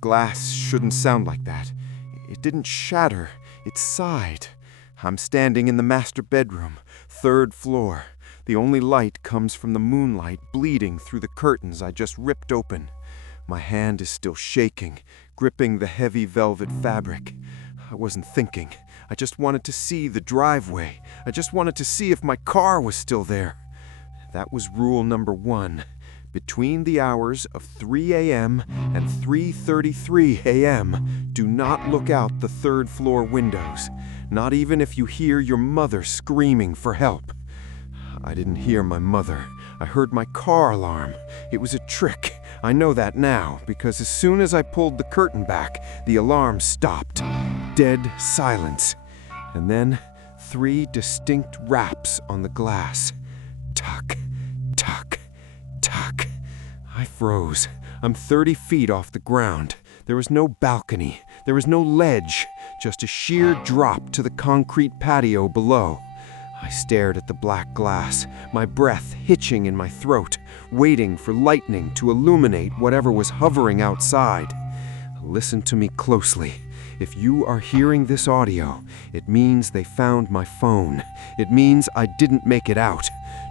Glass shouldn't sound like that. It didn't shatter, it sighed. I'm standing in the master bedroom, 3rd floor. The only light comes from the moonlight bleeding through the curtains I just ripped open. My hand is still shaking, gripping the heavy velvet fabric. I wasn't thinking. I just wanted to see the driveway. I just wanted to see if my car was still there. That was rule number 1. Between the hours of 3 a.m. and 3:33 a.m., do not look out the 3rd floor windows, not even if you hear your mother screaming for help. I didn't hear my mother. I heard my car alarm. It was a trick. I know that now, because as soon as I pulled the curtain back, the alarm stopped. Dead silence. And then 3 distinct raps on the glass. Tuck, tuck, tuck. I froze. I'm 30 feet off the ground. There was no balcony. There was no ledge. Just a sheer drop to the concrete patio below. I stared at the black glass, my breath hitching in my throat, waiting for lightning to illuminate whatever was hovering outside. Listen to me closely. If you are hearing this audio, it means they found my phone. It means I didn't make it out.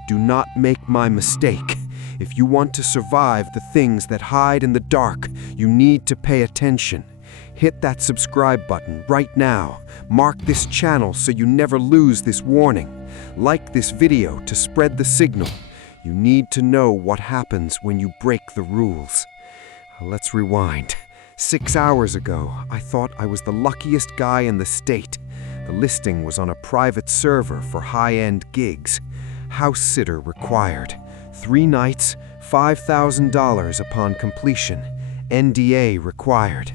Do not make my mistake. If you want to survive the things that hide in the dark, you need to pay attention. Hit that subscribe button right now. Mark this channel so you never lose this warning. Like this video to spread the signal. You need to know what happens when you break the rules. Let's rewind. 6 hours ago, I thought I was the luckiest guy in the state. The listing was on a private server for high-end gigs. House sitter required. 3 nights, $5,000 upon completion. NDA required.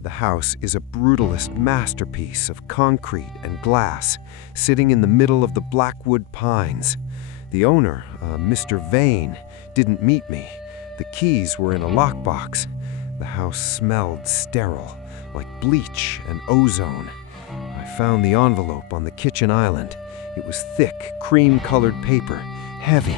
The house is a brutalist masterpiece of concrete and glass, sitting in the middle of the Blackwood Pines. The owner, Mr. Vane, didn't meet me. The keys were in a lockbox. The house smelled sterile, like bleach and ozone. I found the envelope on the kitchen island. It was thick, cream-colored paper, heavy.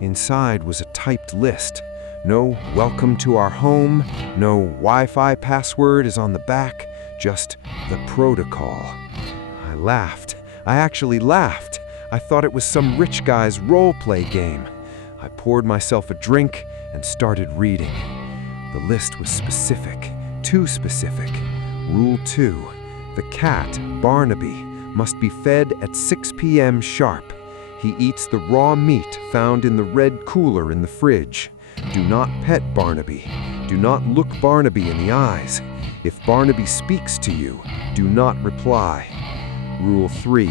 Inside was a typed list. No welcome to our home, no Wi-Fi password is on the back, just the protocol. I laughed. I actually laughed. I thought it was some rich guy's role-play game. I poured myself a drink and started reading. The list was specific, too specific. Rule 2. The cat, Barnaby, must be fed at 6 p.m. sharp. He eats the raw meat found in the red cooler in the fridge. Do not pet Barnaby. Do not look Barnaby in the eyes. If Barnaby speaks to you, do not reply. Rule 3.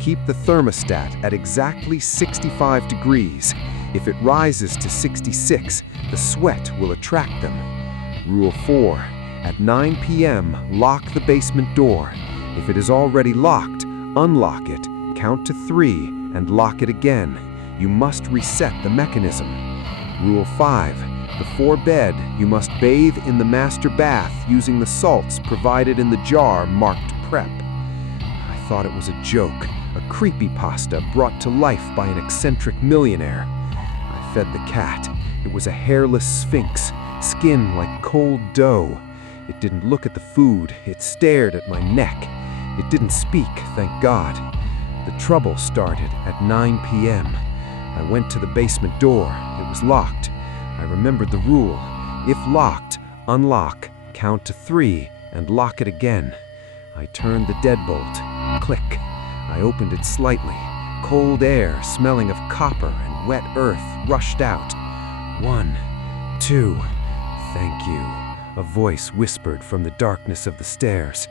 Keep the thermostat at exactly 65 degrees. If it rises to 66, the sweat will attract them. Rule 4. At 9 p.m., lock the basement door. If it is already locked, unlock it, count to 3, and lock it again. You must reset the mechanism. Rule 5. Before bed, you must bathe in the master bath using the salts provided in the jar marked prep. I thought it was a joke, a creepypasta brought to life by an eccentric millionaire. I fed the cat. It was a hairless sphinx, skin like cold dough. It didn't look at the food, it stared at my neck. It didn't speak, thank God. The trouble started at 9 p.m. I went to the basement door. It was locked. I remembered the rule. If locked, unlock, count to 3, and lock it again. I turned the deadbolt. Click. I opened it slightly. Cold air, smelling of copper and wet earth, rushed out. 1, 2, thank you. A voice whispered from the darkness of the stairs.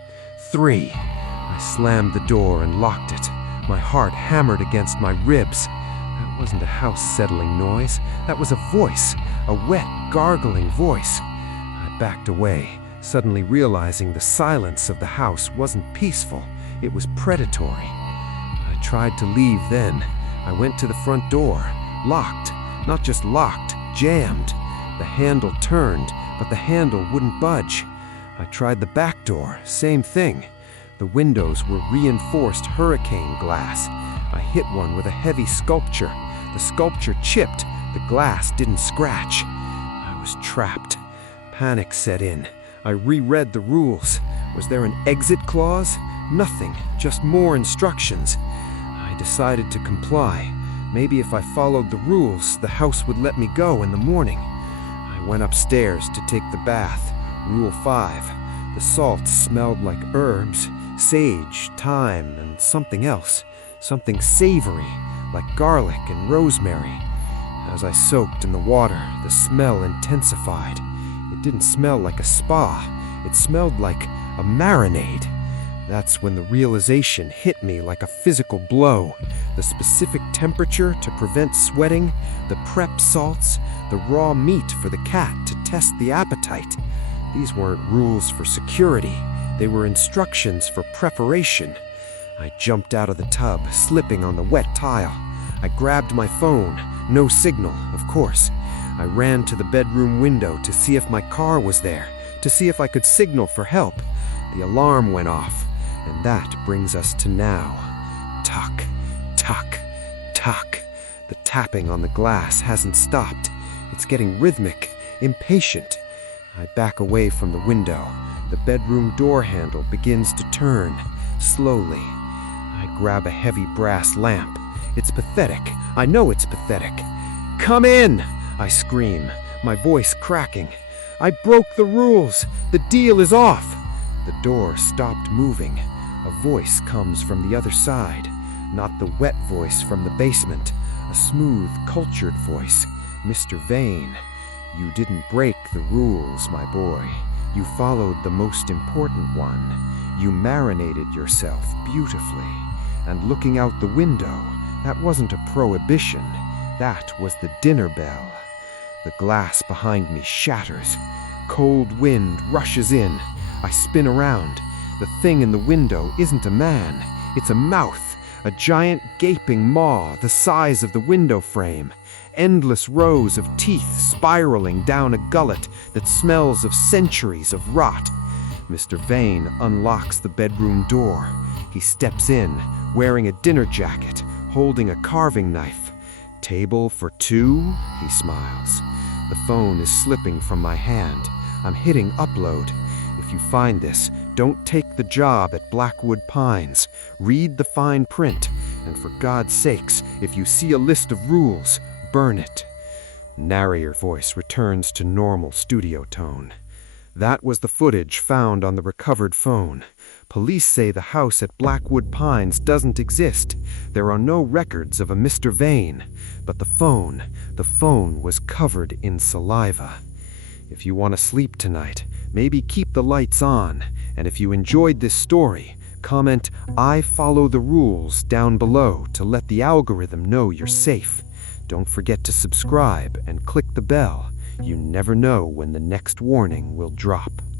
3. I slammed the door and locked it. My heart hammered against my ribs. That wasn't a house-settling noise. That was a voice, a wet, gargling voice. I backed away, suddenly realizing the silence of the house wasn't peaceful. It was predatory. I tried to leave then. I went to the front door. Locked. Not just locked, jammed. The handle turned, but the handle wouldn't budge. I tried the back door. Same thing. The windows were reinforced hurricane glass. I hit one with a heavy sculpture. The sculpture chipped. The glass didn't scratch. I was trapped. Panic set in. I reread the rules. Was there an exit clause? Nothing, just more instructions. I decided to comply. Maybe if I followed the rules, the house would let me go in the morning. I went upstairs to take the bath. Rule 5. The salt smelled like herbs, sage, thyme, and something else. Something savory, like garlic and rosemary. As I soaked in the water, the smell intensified. It didn't smell like a spa. It smelled like a marinade. That's when the realization hit me like a physical blow. The specific temperature to prevent sweating, the prep salts, the raw meat for the cat to test the appetite. These weren't rules for security. They were instructions for preparation. I jumped out of the tub, slipping on the wet tile. I grabbed my phone. No signal, of course. I ran to the bedroom window to see if my car was there, to see if I could signal for help. The alarm went off, and that brings us to now. Tuck, tuck, tuck. The tapping on the glass hasn't stopped. It's getting rhythmic, impatient. I back away from the window. The bedroom door handle begins to turn, slowly. I grab a heavy brass lamp. It's pathetic. I know it's pathetic. "Come in!" I scream, my voice cracking. "I broke the rules. The deal is off." The door stopped moving. A voice comes from the other side. Not the wet voice from the basement. A smooth, cultured voice. "Mr. Vane, you didn't break the rules, my boy. You followed the most important one. You marinated yourself beautifully. And looking out the window, that wasn't a prohibition. That was the dinner bell." The glass behind me shatters. Cold wind rushes in. I spin around. The thing in the window isn't a man. It's a mouth, a giant gaping maw the size of the window frame. Endless rows of teeth spiraling down a gullet that smells of centuries of rot. Mr. Vane unlocks the bedroom door. He steps in, wearing a dinner jacket, holding a carving knife. "Table for two?" he smiles. The phone is slipping from my hand. I'm hitting upload. If you find this, don't take the job at Blackwood Pines. Read the fine print. And for God's sakes, if you see a list of rules, burn it. Narrator voice returns to normal studio tone. That was the footage found on the recovered phone. Police say the house at Blackwood Pines doesn't exist. There are no records of a Mr. Vane. But the phone was covered in saliva. If you want to sleep tonight, maybe keep the lights on. And if you enjoyed this story, comment "I follow the rules" down below to let the algorithm know you're safe. Don't forget to subscribe and click the bell. You never know when the next warning will drop.